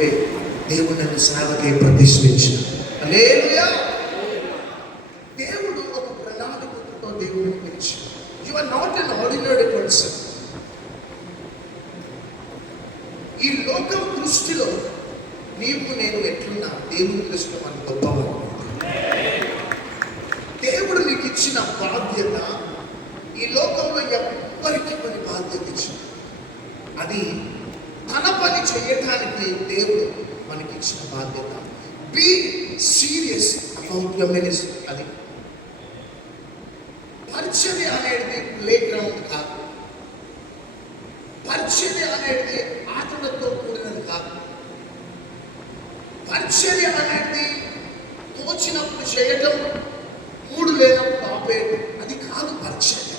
అందుకే దేవుడు నన్ను సేవకై ప్రతిష్ఠించిన. హల్లెలూయా. దేవుడు ఒక ప్రణాళికతో దేవుడిని పిలిచాడు. You are not an ordinary person. ఈ లోకం దృష్టిలో నీవు నేను ఎట్లున్నా దేవుని దృష్టిలో మన గొప్పవాడు. దేవుడు నీకు ఇచ్చిన బాధ్యత ఈ లోకంలో ఎవ్వరికి పని బాధ్యత ఇచ్చిన అది తన పని చేయటానికి దేవుడు మనకి ఇచ్చిన బాధ్యత. Be serious about your ministry. అది పరిచర్య అనేది ప్లే గ్రౌండ్ కాదు. పరిచర్య అనేది ఆటలతో కూడినది కాదు. పరిచర్య అనేది తోచినప్పుడు చేయటం, మూడు లేనప్పుడు ఆపేయడం, అది కాదు పరిచర్య.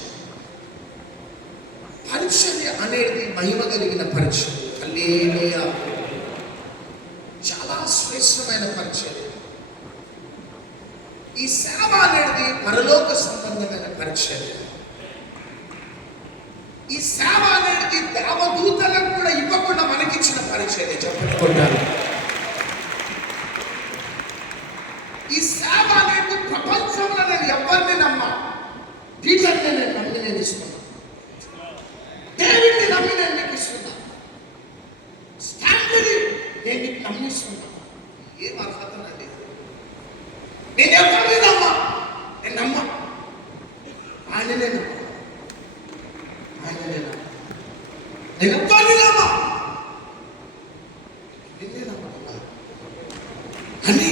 పరిచర్య అనేది మహిమ కలిగిన పరిచర్య. హల్లెలూయా. చాలా శ్రేష్టమైన పరిచర్య. ఈ సేవ అనేది పరలోక సంబంధమైన పరిచర్య. ఈ సేవ అనేది దేవదూతలకు కూడా ఇవ్వకుండా మనకిచ్చిన పరిచర్య. చెప్పుకుంటారు. ఈ సేవ అనేది ప్రపంచంలో నేను ఎవరిని నమ్మా. పీటర్ని నేను నమ్మి నేను ఇస్తున్నా. డేవిడ్ని నమ్మి నేను నీకు ఇస్తున్నా. స్టాండ్ని నేను నీకు నమ్మిస్తున్నా. ఏం అర్హతనండి. నేను ఎవరిని నమ్మా. నేను నమ్మా. ఆయననే నమ్మా. ఆయననే నమ్మా. నేను ఎవరిని నమ్మా. నిన్నే నమ్మా అని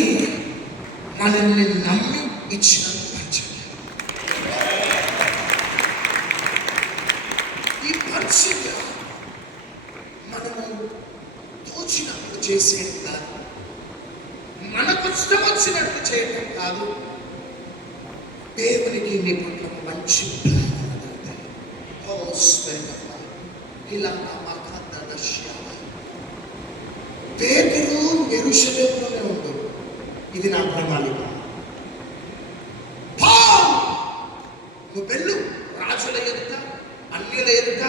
మనల్ని నమ్మి ఇచ్చిన పరిచర్య. ఈ పరిచర్య మనము తోచినప్పుడు చేసేది కాదు. మనకు ఇష్టం వచ్చినట్టు చేయటం కాదు. దేవునికి నీ పట్ల మంచి పేతురు యెరూషలేములోనే ఉండు. ఇది నా ప్రణాళిక. నువ్వు వెళ్ళు. రాజుల ఎదుట, అన్యుల ఎదుట,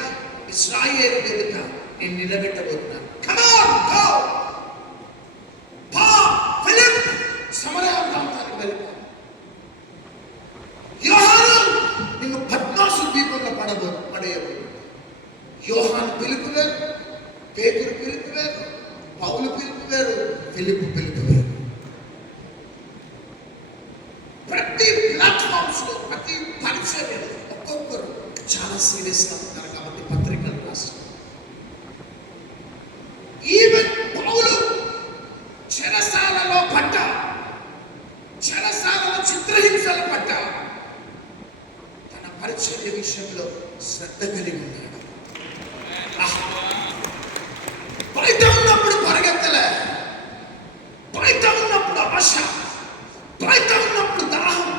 ఇశ్రాయేలు ఎదుట నేను నిలబెట్టబోతున్నాను. Come on, go. ఫిలిప్ సమరయ ప్రాంతానికి వెళ్ళిపో. యోహాను నిన్ను పద్మాసు ద్వీపంలో పడేయబోతున్నాడు. యోహాను పిలుపు వేరు, పేతురు పిలుపు వేరు, పౌలు పిలుపు వేరు, ఫిలిప్ పిలుపు వేరు. ప్రతి ప్లాట్ఫామ్స్ లో, ప్రతి పరిచర్యలో ఒక్కొక్కరు చాలా సీరియస్ గా ఉంటారు. కాబట్టి పత్రికలు రాస్తారు. ఈవెన్ పౌలు చెరసాలలో పడ్డ, చెరసాలలో చిత్రహింసలు పడ్డ, తన పరిచర్య విషయంలో శ్రద్ధ కలిగి ఉన్నాడు. బయట ఉన్నప్పుడు పరిగెత్తలే, బయట ఉన్నప్పుడు ఆశ, బయట ఉన్నప్పుడు దాహం,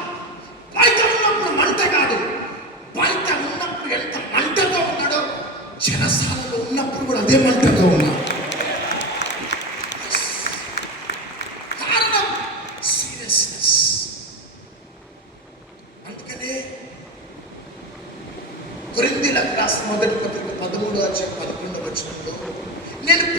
బయట ఉన్నప్పుడు మంట కాదు. బయట ఉన్నప్పుడు ఎంత మంటగా ఉన్నాడో చెరసాలలో ఉన్నప్పుడు కూడా అదే మంటగా ఉన్నాడు. కారణం సీరియస్నెస్. అందుకనే కొరింథీయులకు రాసిన మొదటి పత్రిక 13వ అధ్యాయం 11వ వచనంలో నేను